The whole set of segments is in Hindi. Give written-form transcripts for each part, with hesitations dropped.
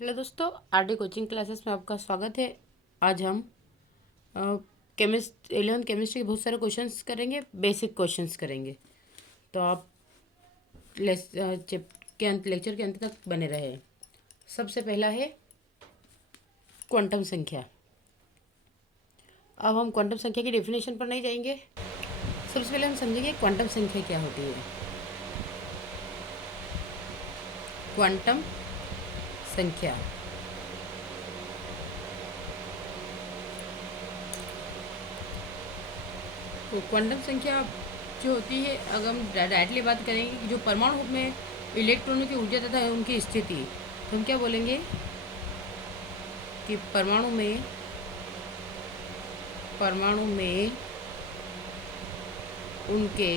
हेलो दोस्तों, आरडी कोचिंग क्लासेस में आपका स्वागत है। आज हम केमिस्ट 11th केमिस्ट्री के बहुत सारे क्वेश्चंस करेंगे, बेसिक क्वेश्चंस करेंगे। तो आप लेक्चर के अंत तक बने रहे। सबसे पहला है क्वांटम संख्या। अब हम क्वांटम संख्या की डेफिनेशन पर नहीं जाएंगे। सबसे पहले हम समझेंगे क्वांटम संख्या क्या होती है। क्वांटम संख्या तो क्वांटम संख्या जो होती है, अगर हम डायरेक्टली बात करेंगे कि जो परमाणु में इलेक्ट्रॉनों की ऊर्जा तथा उनकी स्थिति, तो हम क्या बोलेंगे कि परमाणु में उनके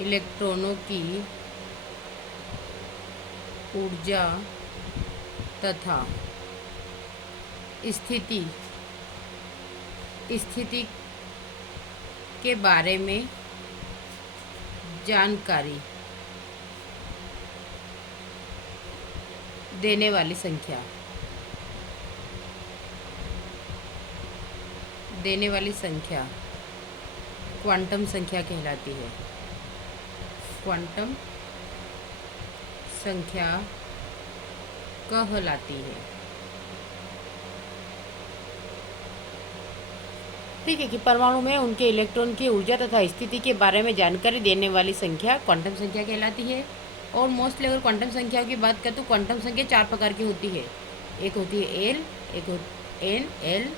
इलेक्ट्रॉनों की ऊर्जा तथा स्थिति के बारे में जानकारी देने वाली संख्या क्वांटम संख्या कहलाती है। क्वांटम संख्या कहलाती है। ठीक है कि परमाणु में उनके इलेक्ट्रॉन की ऊर्जा तथा स्थिति के बारे में जानकारी देने वाली संख्या क्वांटम संख्या कहलाती है। और मोस्टली अगर क्वांटम संख्याओं की बात करें तो क्वांटम संख्या 4 प्रकार की होती है। एक होती है एल, एक एन, एल,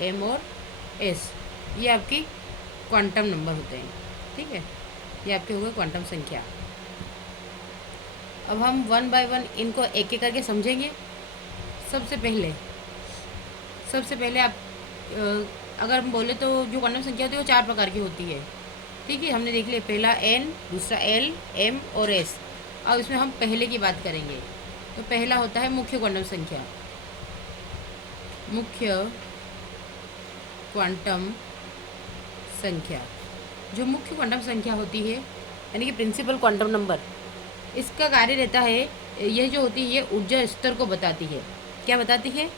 एम और एस। ये आपकी क्वांटम नंबर होते हैं। ठीक है, ये आपके हो गए क्वांटम संख्या। अब हम वन बाय वन इनको एक एक करके समझेंगे। सबसे पहले आप अगर हम बोले तो जो क्वांटम संख्या होती है वो 4 प्रकार की होती है। ठीक है, हमने देख लिया, पहला एन, दूसरा एल, एम और एस। अब इसमें हम पहले की बात करेंगे। तो पहला होता है मुख्य क्वांटम संख्या। मुख्य क्वांटम संख्या, जो मुख्य क्वांटम संख्या होती है यानी कि प्रिंसिपल क्वांटम नंबर, इसका कार्य रहता है, यह जो होती है ये ऊर्जा स्तर को बताती है। क्या बताती है?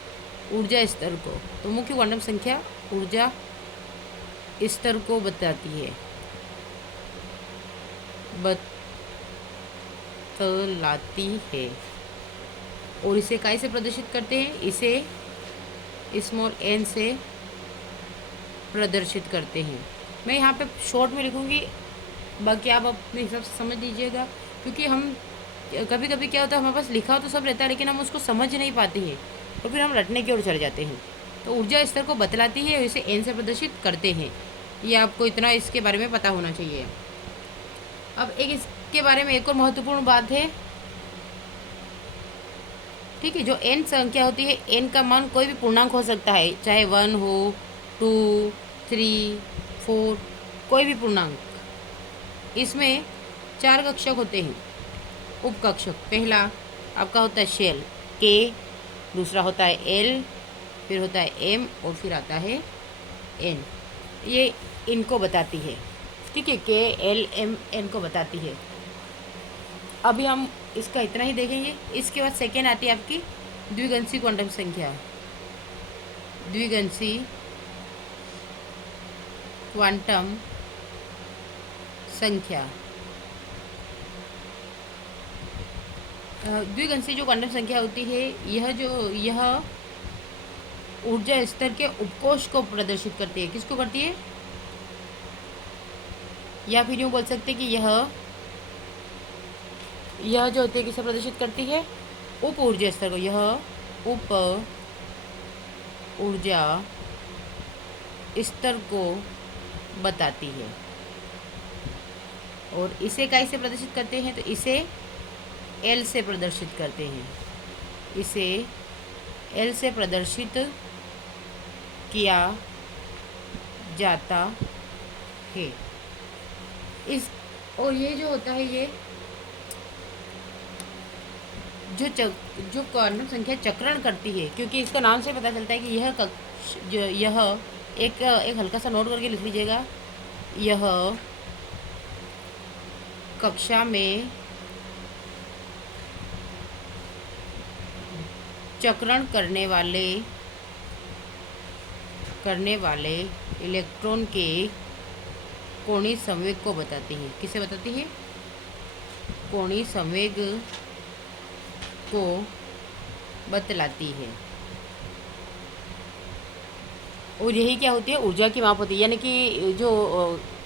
ऊर्जा स्तर को। तो मुख्य क्वांटम संख्या ऊर्जा स्तर को बताती है, बतलाती है। और इसे काय से प्रदर्शित करते हैं? इसे स्मॉल एन से प्रदर्शित करते हैं। मैं यहाँ पे शॉर्ट में लिखूँगी, बाकी आप अपने हिसाब से समझ लीजिएगा। क्योंकि हम कभी कभी क्या होता है, हमारे पास लिखा तो सब रहता है लेकिन हम उसको समझ नहीं पाते हैं और फिर हम रटने की ओर चले जाते हैं। तो ऊर्जा स्तर को बतलाती है और इसे एन से प्रदर्शित करते हैं। ये आपको इतना इसके बारे में पता होना चाहिए। अब एक इसके बारे में एक और महत्वपूर्ण बात है। ठीक है, जो एन संख्या होती है, एन का मान कोई भी पूर्णांक हो सकता है, चाहे 1 हो, 2, 3, 4, कोई भी पूर्णांक। इसमें 4 कक्षक होते हैं, उपकक्षक। पहला आपका होता है शेल के, दूसरा होता है एल, फिर होता है एम और फिर आता है एन। ये इनको बताती है। ठीक है, के, एल, एम, एन को बताती है। अभी हम इसका इतना ही देखेंगे। इसके बाद सेकेंड आती है आपकी द्विगंशी क्वांटम संख्या। द्विगंशी क्वांटम संख्या, द्विगंशी जो क्वांटम संख्या होती है, यह ऊर्जा स्तर के उपकोष को प्रदर्शित करती है। किसको करती है? या फिर यूँ बोल सकते हैं कि यह जो होती है किसे प्रदर्शित करती है? उप ऊर्जा स्तर को। यह उप ऊर्जा स्तर को बताती है। और इसे कैसे प्रदर्शित करते हैं? तो इसे एल से प्रदर्शित करते हैं। इसे एल से प्रदर्शित किया जाता है। और ये जो होता है, ये जो क्वांटम संख्या चक्रण करती है, क्योंकि इसका नाम से पता चलता है कि यह एक हल्का सा नोट करके लिख लीजिएगा। यह कक्षा में चक्रण करने वाले इलेक्ट्रॉन के कोणीय संवेग को बताती है। किसे बताती है? कोणीय संवेग को बतलाती है। और यही क्या होती है? ऊर्जा की माप होती है, यानी कि जो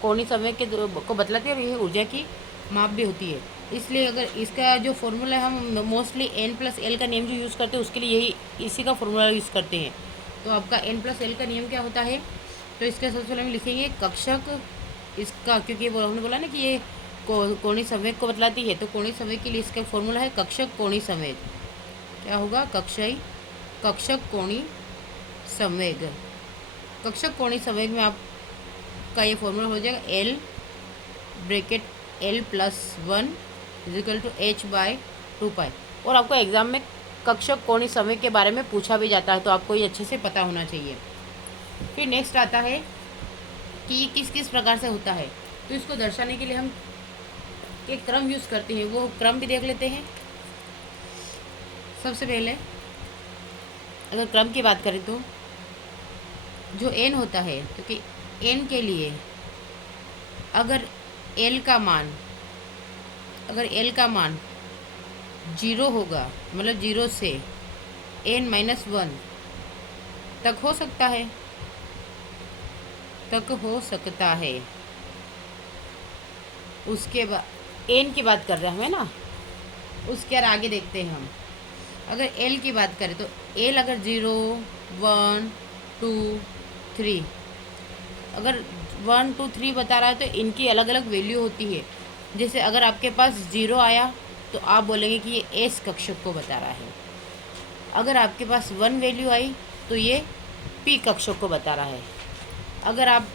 कोणीय संवेग के को बतलाती है, और यही ऊर्जा की माप भी होती है। इसलिए अगर इसका जो फॉर्मूला है, हम मोस्टली n+l का नियम जो यूज़ करते हैं उसके लिए यही इसी का फॉर्मूला यूज़ करते हैं। तो आपका n+l का नियम क्या होता है? तो इसका सबसे पहले हम लिखेंगे कक्षक इसका, क्योंकि वो हमने बोला ना कि ये कोणीय संवेग को बतलाती है, तो कोणीय संवेग के लिए इसका फॉर्मूला है कक्षक कोणीय संवेग। क्या होगा? कक्षक कोणीय संवेग। कक्षक कोणीय संवेग में आपका ये फॉर्मूला हो जाएगा L ब्रैकेट L+1 = h/2π। और आपको एग्ज़ाम में कक्षक कोणीय संवेग के बारे में पूछा भी जाता है, तो आपको ये अच्छे से पता होना चाहिए। फिर नेक्स्ट आता है कि ये किस किस प्रकार से होता है। तो इसको दर्शाने के लिए हम एक क्रम यूज़ करते हैं, वो क्रम भी देख लेते हैं। सबसे पहले अगर क्रम की बात करें तो जो n होता है, क्योंकि n के लिए अगर l का मान 0 होगा, मतलब 0 से n-1 तक हो सकता है, उसके बाद n की बात कर रहे हैं हमें ना, उसके और आगे देखते हैं हम। अगर l की बात करें तो l अगर 0, 1, 2, 3, अगर 1, 2, 3 बता रहा है तो इनकी अलग अलग वैल्यू होती है। जैसे अगर आपके पास 0 आया तो आप बोलेंगे कि ये s कक्षक को बता रहा है। अगर आपके पास 1 वैल्यू आई तो ये p कक्षक को बता रहा है। अगर आप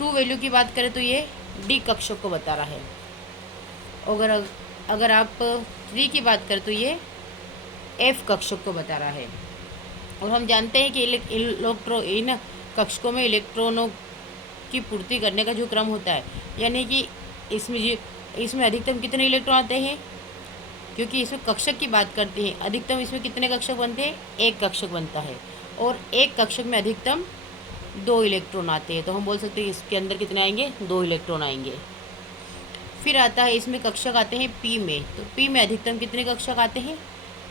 2 वैल्यू की बात करें तो ये d कक्षक को बता रहा है। अगर आप 3 की बात करें तो ये f कक्षक को बता रहा है। और हम जानते हैं कि इन कक्षकों में इलेक्ट्रॉनों की पूर्ति करने का जो क्रम होता है, यानी कि इसमें अधिकतम कितने इलेक्ट्रॉन आते हैं, क्योंकि इसमें कक्षक की बात करते हैं। अधिकतम इसमें कितने कक्षक बनते हैं? एक कक्षक बनता है, और एक कक्षक में अधिकतम 2 इलेक्ट्रॉन आते हैं। तो हम बोल सकते हैं इसके अंदर कितने आएंगे? 2 इलेक्ट्रॉन आएंगे। फिर आता है इसमें कक्षक आते हैं p में, तो p में अधिकतम कितने कक्षक आते हैं?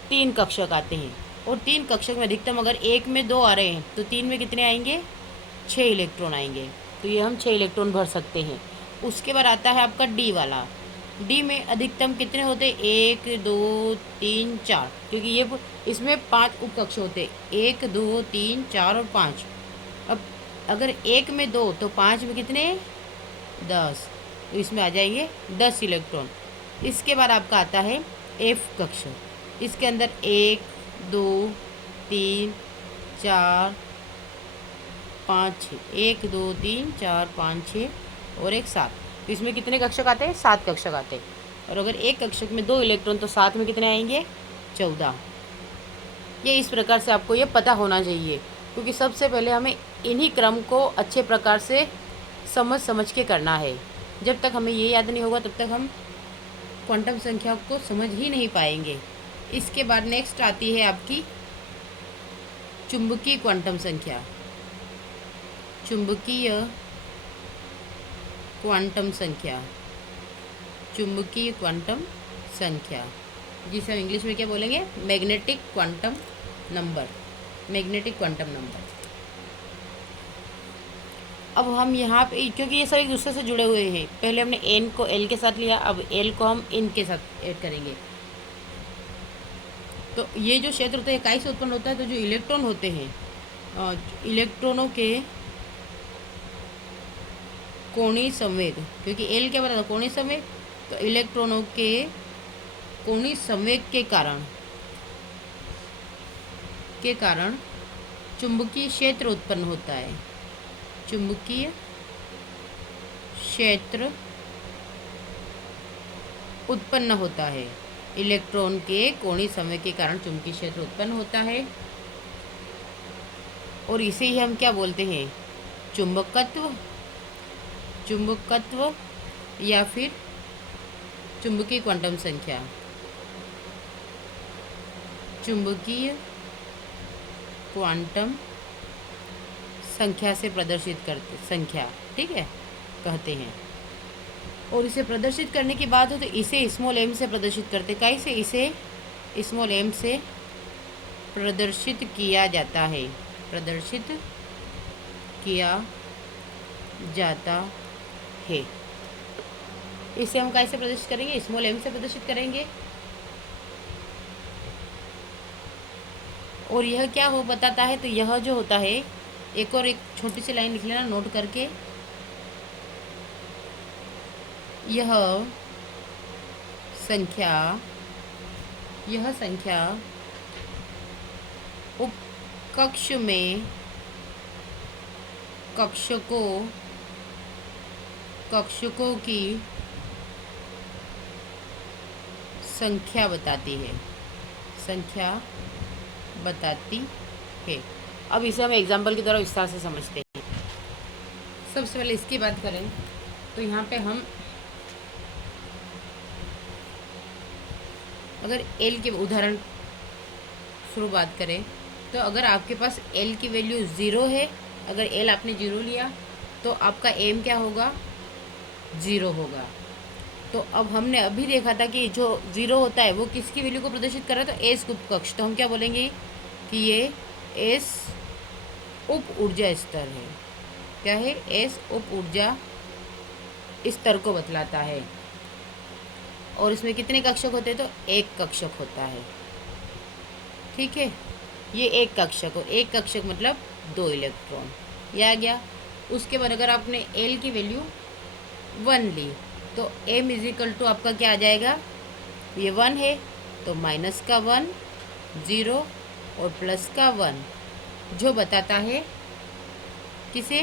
3 कक्षक आते हैं। और 3 कक्षक में अधिकतम अगर एक में 2 आ रहे हैं तो 3 में कितने आएंगे? 6 इलेक्ट्रॉन आएंगे। तो ये हम 6 इलेक्ट्रॉन भर सकते हैं। उसके बाद आता है आपका डी वाला। डी में अधिकतम कितने होते हैं? 1, 2, 3, 4, क्योंकि ये इसमें 5 उपकक्ष होते हैं, 1, 2, 3, 4 और 5। अब अगर 1 में 2 तो 5 में कितने? 10, तो इसमें आ जाएंगे 10 इलेक्ट्रॉन। इसके बाद आपका आता है एफ कक्ष। इसके अंदर 1, 2, 3, 4, 5, 6, 1, 2, 3, 4, 5, 6 और एक 7। तो इसमें कितने कक्षक आते हैं? 7 कक्षक आते हैं। और अगर एक कक्षक में 2 इलेक्ट्रॉन तो 7 में कितने आएंगे? 14। ये इस प्रकार से आपको ये पता होना चाहिए, क्योंकि सबसे पहले हमें इन्हीं क्रम को अच्छे प्रकार से समझ के करना है। जब तक हमें ये याद नहीं होगा तब तक हम क्वांटम संख्या को समझ ही नहीं पाएंगे। इसके बाद नेक्स्ट आती है आपकी चुंबकीय क्वांटम संख्या। चुंबकीय क्वांटम संख्या, जिसे हम इंग्लिश में क्या बोलेंगे? Magnetic quantum number. अब हम यहाँ पे, क्योंकि ये सब एक दूसरे से जुड़े हुए हैं, पहले हमने एन को एल के साथ लिया, अब एल को हम इन के साथ ऐड करेंगे। तो ये जो क्षेत्र होता है इकाई से उत्पन्न होता है। तो जो इलेक्ट्रॉन होते हैं, इलेक्ट्रॉनों के कोणीय संवेग, क्योंकि एल क्या बता था? कोणीय संवेग। तो इलेक्ट्रॉनों के कोणीय संवेग के कारण चुंबकीय क्षेत्र उत्पन्न होता है। चुंबकीय क्षेत्र उत्पन्न होता है। इलेक्ट्रॉन के कोणीय संवेग के कारण चुंबकीय क्षेत्र उत्पन्न होता है, और इसे ही हम क्या बोलते हैं? चुंबकत्व या फिर चुंबकीय क्वांटम संख्या। चुंबकीय क्वांटम संख्या से प्रदर्शित करते संख्या, ठीक है, कहते हैं। और इसे प्रदर्शित करने की बात हो तो इसे स्मॉल एम से प्रदर्शित करते। कैसे? इसे स्मॉल एम से प्रदर्शित किया जाता है, प्रदर्शित किया जाता है। इसे हम कैसे प्रदर्शित करेंगे? स्मॉल एम से प्रदर्शित करेंगे। और यह क्या हो बताता है? तो यह जो होता है, एक और एक छोटी सी लाइन लिख लेना नोट करके, यह संख्या उपकक्ष में कक्षकों की संख्या बताती है, अब इसे हम एग्जाम्पल की तरह विस्तार से समझते हैं। सबसे पहले इसकी बात करें तो यहाँ पे हम अगर एल के उदाहरण शुरुआत करें तो अगर आपके पास एल की वैल्यू 0 है, अगर एल आपने 0 लिया तो आपका एम क्या होगा? 0 होगा। तो अब हमने अभी देखा था कि जो 0 होता है वो किसकी वैल्यू को प्रदर्शित कर रहा है? तो एस उपकक्ष। तो हम क्या बोलेंगे कि ये एस उप ऊर्जा स्तर है। क्या है? एस उप ऊर्जा स्तर को बतलाता है। और इसमें कितने कक्षक होते हैं? तो एक कक्षक होता है, ठीक है। ये एक कक्षक, और एक कक्षक मतलब 2 इलेक्ट्रॉन, ये आ गया। उसके बाद अगर आपने एल की वैल्यू 1 ली तो एम इजिकल टू आपका क्या आ जाएगा? ये 1 है तो माइनस का 1 0 और प्लस का 1, जो बताता है किसे?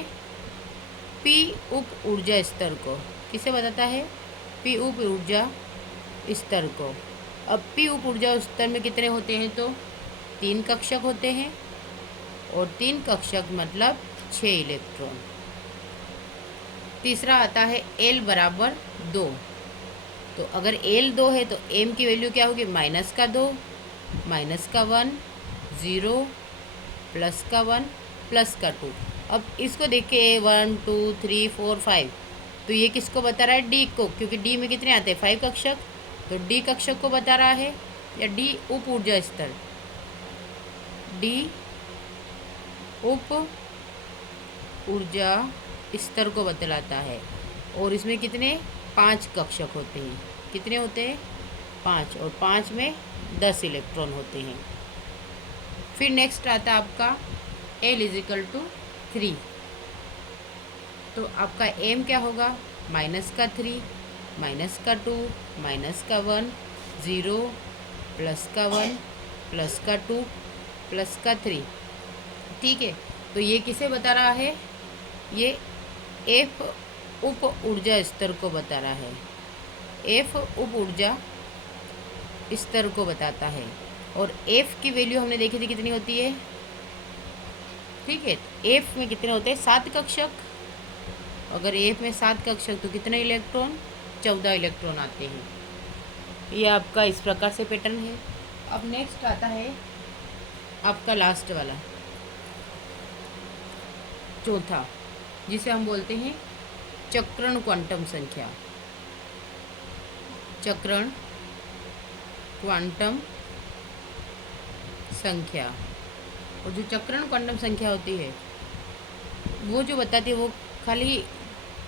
पी उप ऊर्जा स्तर को। किसे बताता है? पी उप ऊर्जा स्तर को। अब पी उप ऊर्जा स्तर में कितने होते हैं? तो 3 कक्षक होते हैं, और 3 कक्षक मतलब 6 इलेक्ट्रॉन। तीसरा आता है एल बराबर 2। तो अगर एल 2 है तो एम की वैल्यू क्या होगी? माइनस का 2, माइनस का 1 0, प्लस का 1 प्लस का 2। अब इसको देखिए 1 2 3 4 5, तो ये किसको बता रहा है? डी को, क्योंकि डी में कितने आते हैं? 5 कक्षक। तो डी कक्षक को बता रहा है, या डी उप ऊर्जा स्तर, डी उप ऊर्जा स्तर को बतलाता है। और इसमें कितने? 5 कक्षक होते हैं। कितने होते हैं? 5, और 5 में 10 इलेक्ट्रॉन होते हैं। फिर नेक्स्ट आता है आपका एल इजिकल टू 3। तो आपका एम क्या होगा? माइनस का 3, माइनस का 2, माइनस का 1 0, प्लस का 1 प्लस का 2 प्लस का 3, ठीक है। तो ये किसे बता रहा है? ये एफ उप ऊर्जा स्तर को बता रहा है, एफ उप ऊर्जा स्तर को बताता है। और एफ की वैल्यू हमने देखी थी कितनी होती है, ठीक है। एफ में कितने होते हैं? 7 कक्षक। अगर एफ में 7 कक्षक तो कितने इलेक्ट्रॉन? 14 इलेक्ट्रॉन आते हैं। ये आपका इस प्रकार से पैटर्न है। अब नेक्स्ट आता है आपका लास्ट वाला, चौथा, जिसे हम बोलते हैं चक्रण क्वांटम संख्या। चक्रण क्वांटम संख्या। और जो चक्रण क्वांटम संख्या होती है वो जो बताती है वो खाली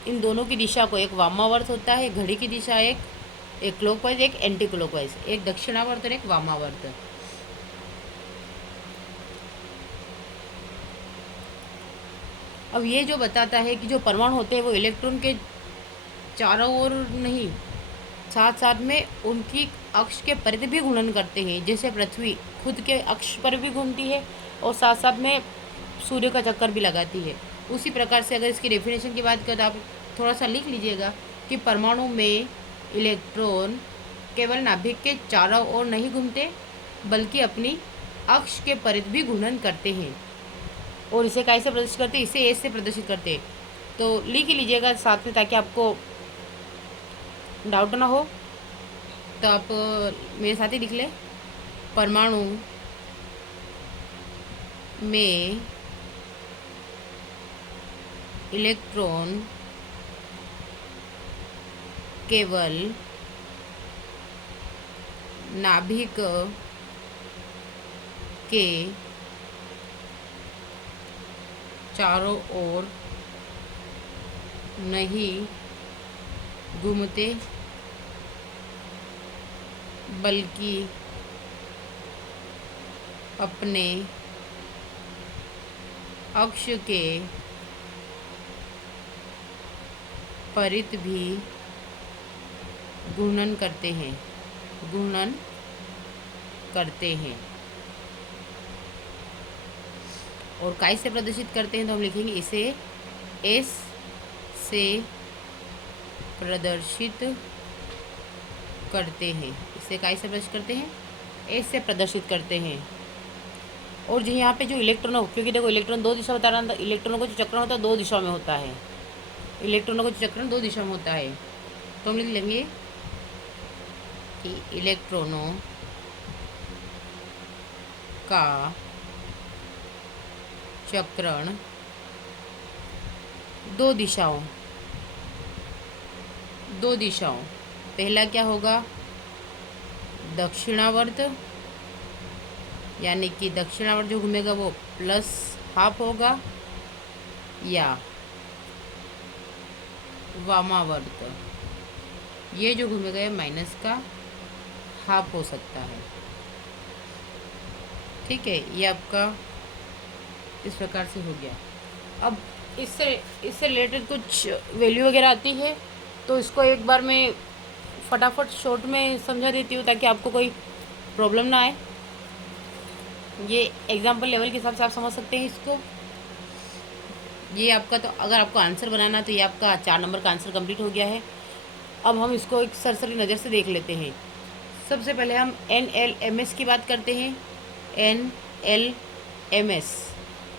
इन दोनों की दिशा को, एक वामावर्त होता है घड़ी की दिशा, एक क्लॉकवाइज एक एंटी क्लॉकवाइज, एक दक्षिणावर्त और एक वामावर्त। अब ये जो बताता है कि जो परमाणु होते हैं वो इलेक्ट्रॉन के चारों ओर नहीं, साथ साथ में उनकी अक्ष के परिधि भी घूर्णन करते हैं। जैसे पृथ्वी खुद के अक्ष पर भी घूमती है और साथ साथ में सूर्य का चक्कर भी लगाती है। उसी प्रकार से अगर इसकी डेफिनेशन की बात करें तो आप थोड़ा सा लिख लीजिएगा कि परमाणु में इलेक्ट्रॉन केवल नाभिक के चारों ओर नहीं घूमते बल्कि अपनी अक्ष के परिधि भी घूर्णन करते हैं। और इसे कैसे प्रदर्शित करते हैं? इसे एस से प्रदर्शित करते हैं। तो लिख ही लीजिएगा साथ में ताकि आपको डाउट ना हो। तो आप मेरे साथ ही लिख लें, परमाणु में इलेक्ट्रॉन केवल नाभिक के चारों ओर नहीं घूमते बल्कि अपने अक्ष के परित भी घूर्णन करते हैं और काय से प्रदर्शित करते हैं, तो हम लिखेंगे इसे एस से प्रदर्शित करते हैं। इसे काय से प्रदर्शित करते हैं? एस से प्रदर्शित करते हैं। और जो यहाँ पे जो इलेक्ट्रॉन हो, क्योंकि देखो इलेक्ट्रॉन दो दिशा बता रहा था, इलेक्ट्रॉनों को जो चक्रण होता है दो दिशा में होता है, इलेक्ट्रॉनों का चक्रण दो दिशा में होता है। तो हम लिख लेंगे कि इलेक्ट्रॉनों का चक्रण दो दिशाओं पहला क्या होगा? दक्षिणावर्त, यानी कि दक्षिणावर्त जो घूमेगा वो +½ होगा, या वामावर्त ये जो घूमेगा ये -½ हो सकता है। ठीक है, ये आपका इस प्रकार से हो गया। अब इससे रिलेटेड कुछ वैल्यू वगैरह आती है, तो इसको एक बार मैं फटाफट शॉर्ट में समझा देती हूँ ताकि आपको कोई प्रॉब्लम ना आए। ये एग्जाम्पल लेवल के हिसाब से आप समझ सकते हैं इसको। ये आपका, तो अगर आपको आंसर बनाना है तो ये आपका 4 नंबर का आंसर कंप्लीट हो गया है। अब हम इसको एक सरसरी नज़र से देख लेते हैं। सबसे पहले हम NLMS की बात करते हैं। NLMS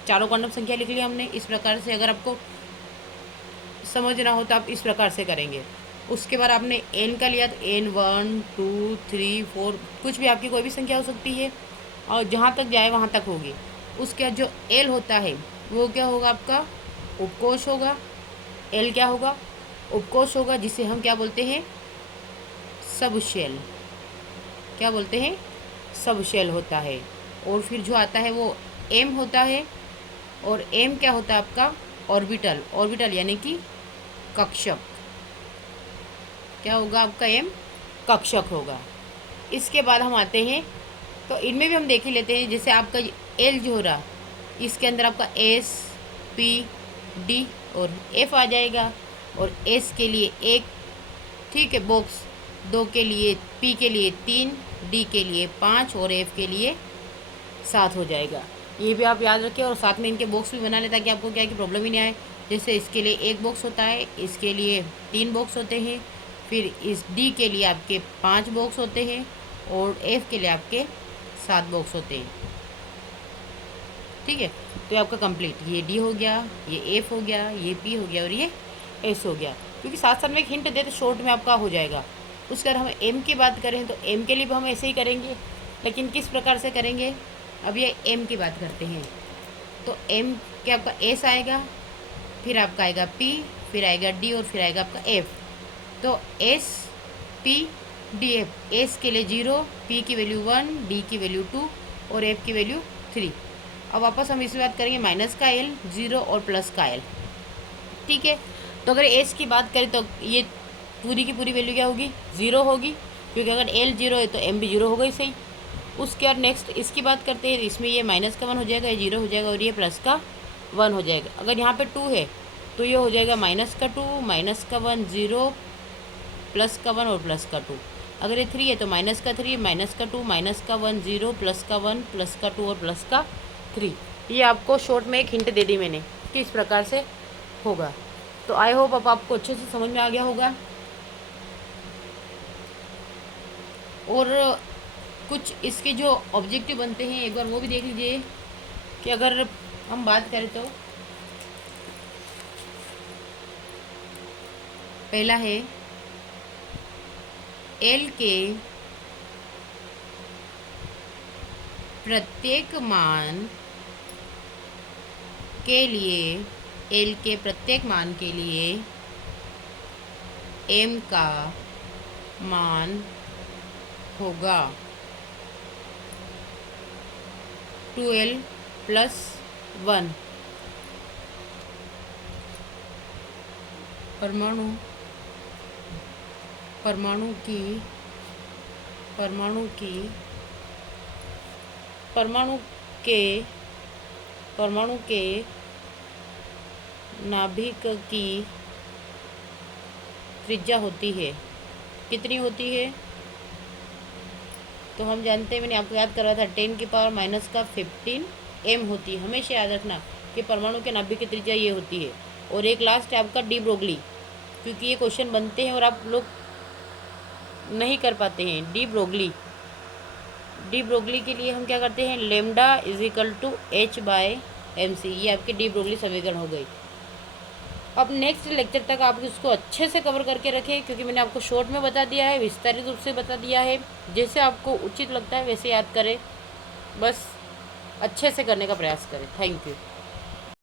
चारों क्वांटम संख्या लिख लिया हमने। इस प्रकार से अगर आपको समझना हो तो आप इस प्रकार से करेंगे। उसके बाद आपने N का लिया तो N 1 2 3 4 कुछ भी आपकी कोई भी संख्या हो सकती है, और जहाँ तक जाए वहाँ तक होगी। उसके बाद जो L होता है वो क्या होगा? आपका उपकोष होगा। L क्या होगा? उपकोष होगा, जिसे हम क्या बोलते हैं? सब शेल। क्या बोलते हैं? सब शेल होता है। और फिर जो आता है वो M होता है, और M क्या होता है आपका? ऑर्बिटल यानी कि कक्षक। क्या होगा आपका? M कक्षक होगा। इसके बाद हम आते हैं, तो इनमें भी हम देख ही लेते हैं। जैसे आपका L जो हो रहा, इसके अंदर आपका S P D और F आ जाएगा, और S के लिए 1, ठीक है, बॉक्स, 2 के लिए, P के लिए 3, D के लिए 5 और F के लिए 7 हो जाएगा। ये भी आप याद रखें, और साथ में इनके बॉक्स भी बना लें ताकि आपको क्या है कि प्रॉब्लम ही नहीं आए। जैसे इसके लिए 1 बॉक्स होता है, इसके लिए 3 बॉक्स होते हैं, फिर इस D के लिए आपके 5 बॉक्स होते हैं, और F के लिए आपके 7 बॉक्स होते हैं। ठीक है, तो आपका कंप्लीट ये D हो गया, ये F हो गया, ये P हो गया और ये S हो गया। क्योंकि साथ साथ में एक हिंट दे तो शॉर्ट में आपका हो जाएगा। उसके बाद हम M की बात करें तो M के लिए भी हम ऐसे ही करेंगे, लेकिन किस प्रकार से करेंगे? अब ये M की बात करते हैं। तो M के आपका S आएगा, फिर आपका आएगा P, फिर आएगा D और फिर आएगा आपका F। तो S P D F। S के लिए 0, P की वैल्यू 1, D की वैल्यू 2 और F की वैल्यू 3। अब वापस हम इसमें बात करेंगे माइनस का L, 0 और प्लस का L। ठीक है, तो अगर S की बात करें तो ये पूरी की पूरी वैल्यू क्या होगी? 0 होगी, क्योंकि अगर L 0 है तो M भी 0 होगा ही सही। उसके बाद नेक्स्ट इसकी बात करते हैं, इसमें ये माइनस का 1 हो जाएगा, ये 0 हो जाएगा और ये प्लस का 1 हो जाएगा। अगर यहाँ पे 2 है तो ये हो जाएगा माइनस का 2, माइनस का 1, 0, प्लस का 1 और प्लस का 2। अगर ये 3 है तो माइनस का 3, माइनस का 2, माइनस का 1, 0, प्लस का 1, प्लस का 2 और प्लस का 3। ये आपको शॉर्ट में एक हिंट दे दी मैंने कि इस प्रकार से होगा। तो आई होप अब आपको अच्छे से समझ में आ गया होगा। और कुछ इसके जो ऑब्जेक्टिव बनते हैं एक बार वो भी देख लीजिए, कि अगर हम बात करें तो पहला है L के प्रत्येक मान के लिए एल के प्रत्येक मान के लिए एम का मान होगा 2l+1। परमाणु परमाणु की परमाणु की परमाणु के परमाणु के नाभिक की त्रिज्या होती है, कितनी होती है? तो हम जानते हैं, मैंने आपको याद करवाया था 10⁻⁻15 m होती है। हमेशा याद रखना कि परमाणु के नाभिक की त्रिज्या ये होती है। और एक लास्ट है आपका डी ब्रोगली, क्योंकि ये क्वेश्चन बनते हैं और आप लोग नहीं कर पाते हैं। डी ब्रोगली के लिए हम क्या करते हैं, λ=h/mc। ये आपकी डी ब्रोगली समीकरण हो गई। अब नेक्स्ट लेक्चर तक आप इसको अच्छे से कवर करके रखें, क्योंकि मैंने आपको शॉर्ट में बता दिया है, विस्तारित रूप से बता दिया है। जैसे आपको उचित लगता है वैसे याद करें, बस अच्छे से करने का प्रयास करें। Thank you.